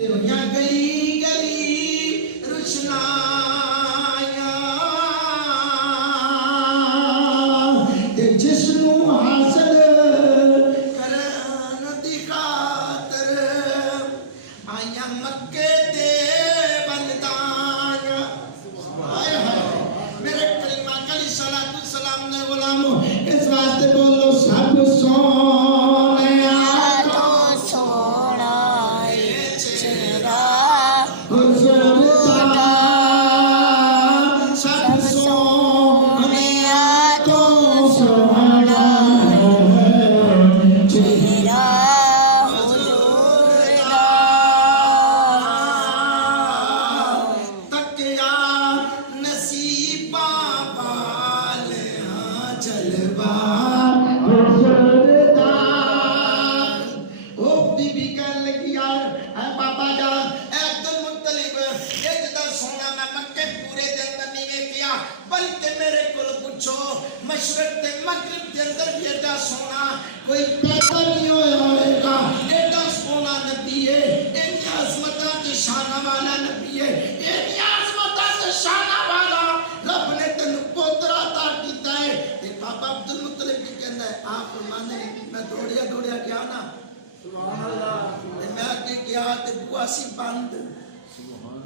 गली गली रुशनाया जिसनू हासिल करन दी खातर आया मक्के दे बंदाया। हाय हाय मेरे कलीमा कली सलातु सलाम ने गुलामो इस वास्ते बोलो सब सोने आको सोना चेहरा मशरक ते मगरिब के अंदर भी एडा सोना कोई पैदा नहीं होएगा। एडा सोना नबी है, इतनी अजमता ते शाना वाला नबी है, इतनी अजमता ते शाना वाला रब ने तेन पोतरा अता कीता है। ते बाबा अब्दुल मुत्तलिब की कहंदा है आप फरमाने मैं दौड़िया दौड़िया गया ना सुभान अल्लाह ते मैं आगे गया ते बुआ सी बंद सुभान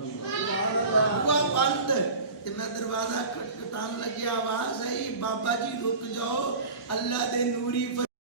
अल्लाह बुआ बंद ते मैं दरवाजा खटखटान लगे आवाज आई बाबा जी रुक जाओ अल्लाह दे नूरी